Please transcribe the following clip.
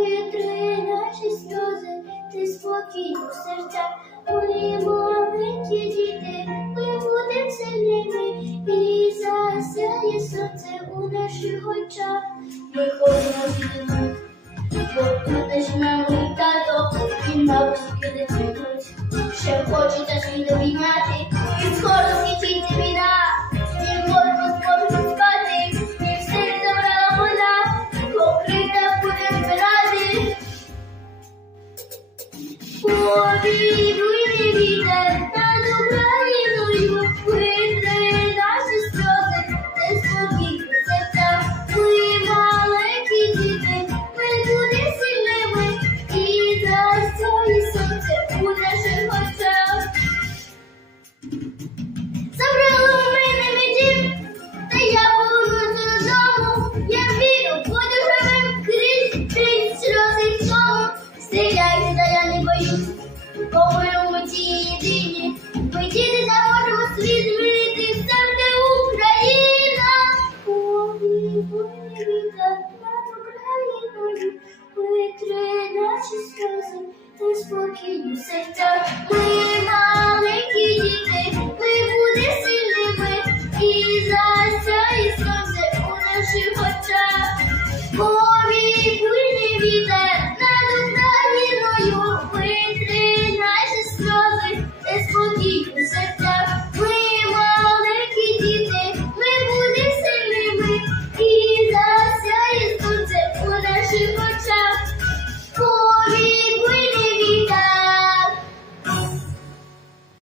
витри наші сльози, ти спокій у серця, мої маленькі діти, ми будемо сильними, і засяє сонце у наших очах, ми ходимо, бо будеш нами тато, і бабусі дитинуть, ще хочеться світ обіймати, і скоро світіть війна. Повіруй, не вітер над Україною, витри наші сльози, не серцях. Ми маленькі діти, ми будемо сильними, і засяє сонце у наших очах. Забрали мене мій дім, та я повернуся додому. Я вірю, буду крізь крізь сльози цьому. Ой, над Україною, витри наші сльози, та спокій серця. Ми маленькі діти, ми будемо сильними, і засяє сонце у наших очах.